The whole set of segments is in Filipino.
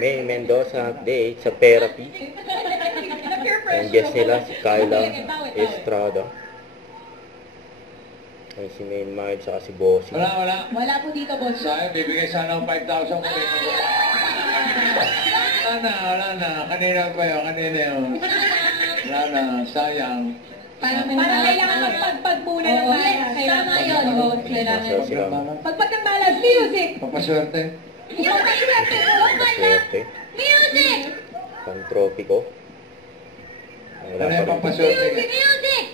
May Mendoza update sa therapy. Ang guest nila si Kyla Estrada. Ay si Main Mind saka si Bossy. Wala po dito, boss. Sayang, bibigay sana ng 5,000 kung wala na. Kanina pa yun, Wala na, sayang. Para kailangan magpagpag muna ng malas. Tama yun. Pagpag ng malas, music! Papaswerte. Swerte. Music! Pantropiko. Wala pa rin. Papaswerte. Music!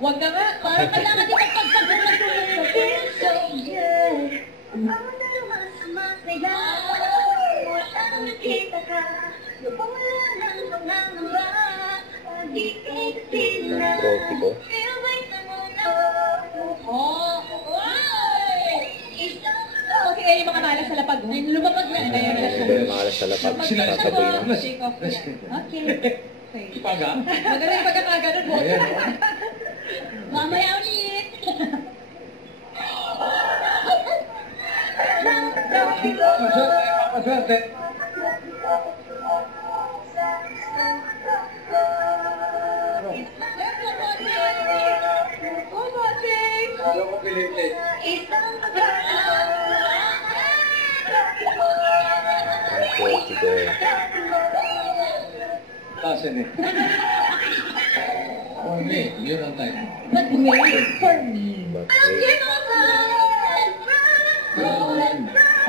Huwag na nga. Parang kailangan din magpagpag muna ng so good. Pantropiko. Kasi kayo yung mga malas sa lapag. Lumapag na. Iba yung malas sa lapag. Tataboy na. Okay. Ipaga? Maganda yung pagkakaganon mo. Mamaya ulit. Papaswerte. Ayaw ko pilitin. Pantropiko. Tasin eh. Okay, yun ang time. But wait for me. But wait.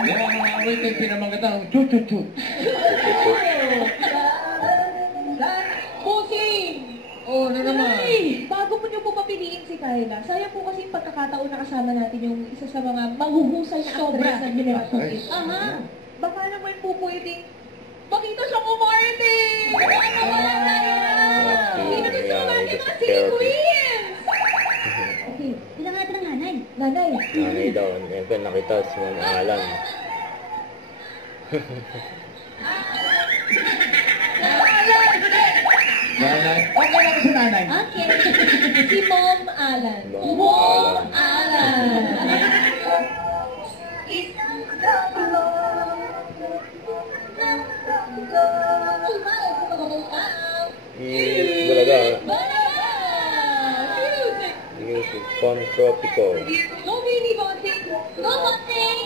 Yung mga awit ay pinamagatan. Tut. Pusing! Oh, ano naman? Ay, bago mo niyo po papiliin si Kyla, sayang po kasi yung pagkakataon na kasama natin yung isa sa mga mahuhusay na actress na generation. Aha! Baka naman po pwedeng makita siya umarte! Ano wala tayo na? Hindi na gusto umarte mga silly queens! Okay, sila nga ito ng nanay. Nanay? Nanay daw. Siyempre nakita si Ma'am Alan. Nanay? Okay lang si nanay. Okay. Si Mom Alan. Mom Mom Alan. Alan. Bulaga. Music. Music. Pantropiko. No baby bonding. No bonding.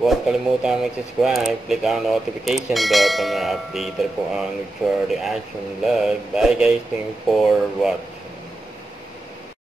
Huwag kalimutan mag-subscribe, click ang notification bell para updated po ang for the action vlog. Bye guys, thank you for watching.